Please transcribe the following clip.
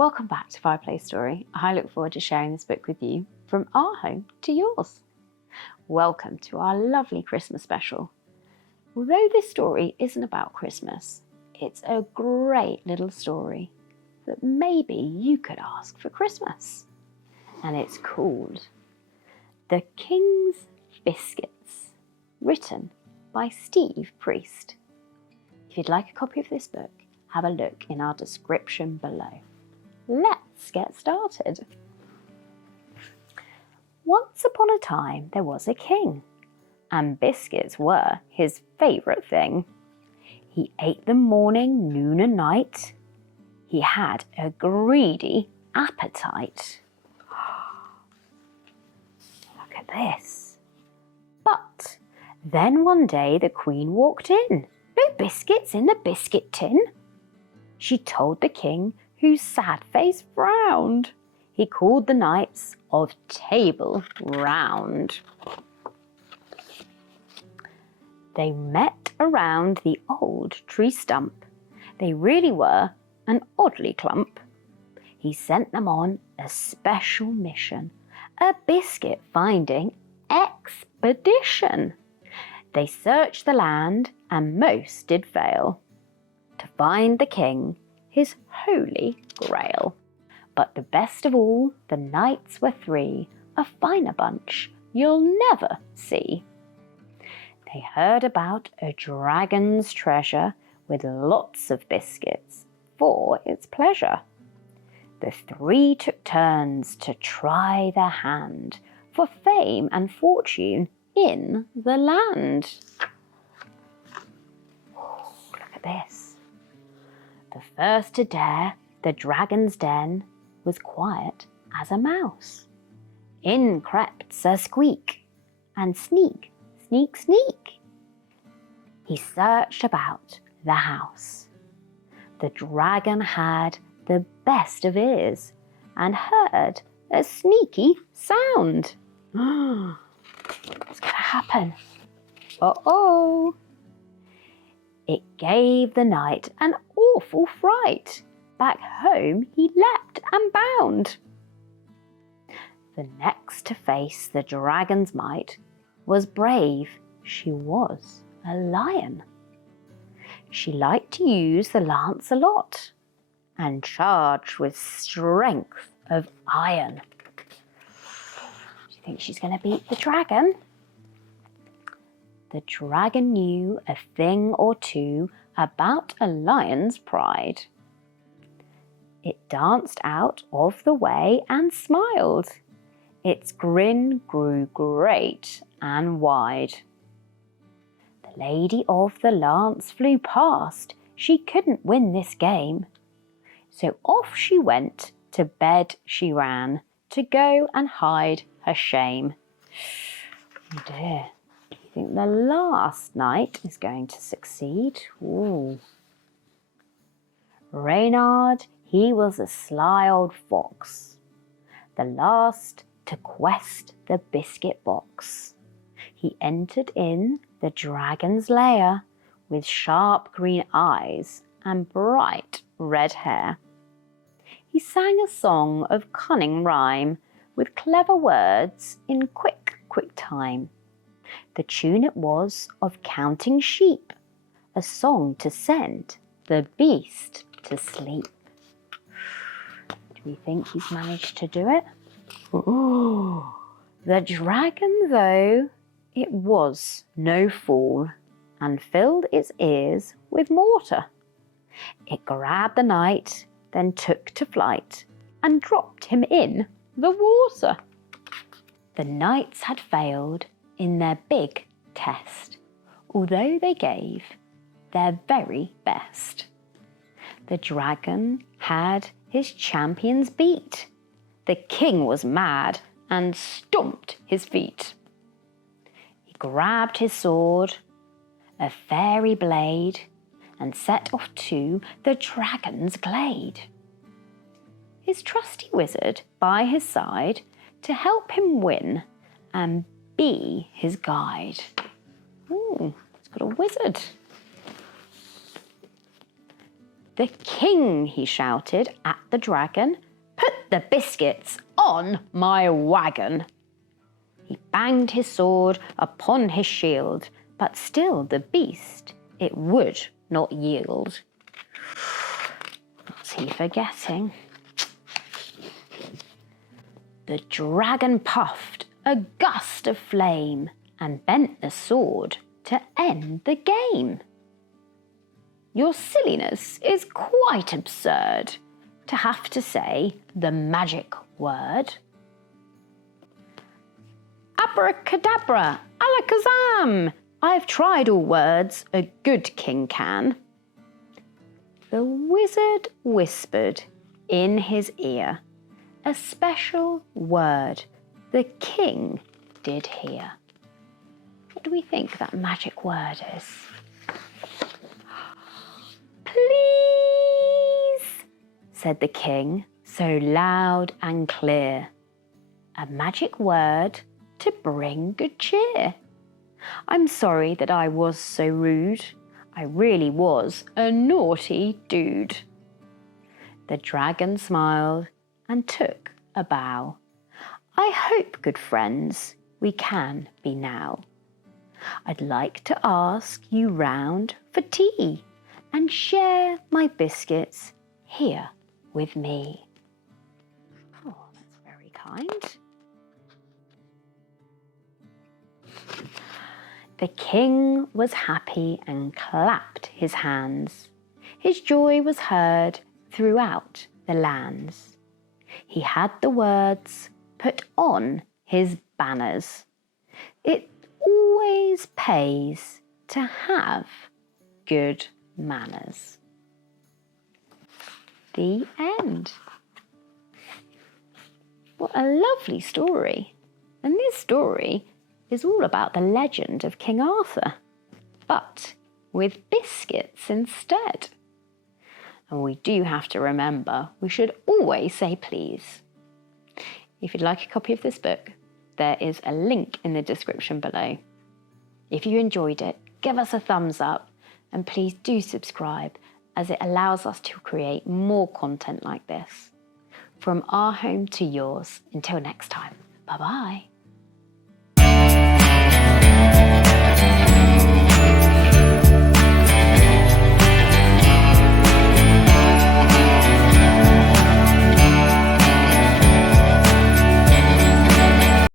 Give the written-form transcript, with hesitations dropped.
Welcome back to Fireplace Story. I look forward to sharing this book with you from our home to yours. Welcome to our lovely Christmas special. Although this story isn't about Christmas, it's a great little story that maybe you could ask for Christmas. And it's called The King's Biscuits, written by Steve Priest. If you'd like a copy of this book, have a look in our description below. Let's get started. Once upon a time there was a king, and biscuits were his favourite thing. He ate them morning, noon and night. He had a greedy appetite. Look at this. But then one day the queen walked in. No biscuits in the biscuit tin. She told the king, whose sad face frowned. He called the knights of Table Round. They met around the old tree stump. They really were an oddly clump. He sent them on a special mission, a biscuit finding expedition. They searched the land and most did fail to find the king his holy grail. But the best of all, the knights were three, a finer bunch you'll never see. They heard about a dragon's treasure with lots of biscuits for its pleasure. The three took turns to try their hand for fame and fortune in the land. Look at this. The first to dare the dragon's den was quiet as a mouse. In crept Sir Squeak, and sneak, sneak, sneak. He searched about the house. The dragon had the best of ears and heard a sneaky sound. What's going to happen? Uh-oh! It gave the knight an awful fright. Back home he leapt and bound. The next to face the dragon's might was brave. She was a lion. She liked to use the lance a lot and charge with strength of iron. Do you think she's going to beat the dragon? The dragon knew a thing or two about a lion's pride. It danced out of the way and smiled. Its grin grew great and wide. The lady of the lance flew past. She couldn't win this game. So off she went, to bed she ran, to go and hide her shame. Oh dear. I think the last knight is going to succeed. Ooh. Reynard, he was a sly old fox, the last to quest the biscuit box. He entered in the dragon's lair with sharp green eyes and bright red hair. He sang a song of cunning rhyme with clever words in quick, quick time. The tune it was of counting sheep, a song to send the beast to sleep. Do we think he's managed to do it? Ooh. The dragon, though, it was no fool, and filled its ears with mortar. It grabbed the knight, then took to flight, and dropped him in the water. The knights had failed in their big test, although they gave their very best. The dragon had his champions beat. The king was mad and stomped his feet. He grabbed his sword, a fairy blade, and set off to the dragon's glade. His trusty wizard by his side to help him win and be his guide. Ooh, he's got a wizard. The king, he shouted at the dragon, put the biscuits on my wagon. He banged his sword upon his shield, but still the beast it would not yield. What's he forgetting? The dragon puffed a gust of flame and bent the sword to end the game. Your silliness is quite absurd to have to say the magic word. Abracadabra, alakazam, I've tried all words a good king can. The wizard whispered in his ear a special word the king did hear. What do we think that magic word is? Please, said the king, so loud and clear. A magic word to bring good cheer. I'm sorry that I was so rude. I really was a naughty dude. The dragon smiled and took a bow. I hope, good friends, we can be now. I'd like to ask you round for tea and share my biscuits here with me. Oh, that's very kind. The king was happy and clapped his hands. His joy was heard throughout the lands. He had the words put on his banners. It always pays to have good manners. The end. What a lovely story. And this story is all about the legend of King Arthur, but with biscuits instead. And we do have to remember we should always say please. If you'd like a copy of this book, there is a link in the description below. If you enjoyed it, give us a thumbs up and please do subscribe, as it allows us to create more content like this. From our home to yours, until next time, bye-bye.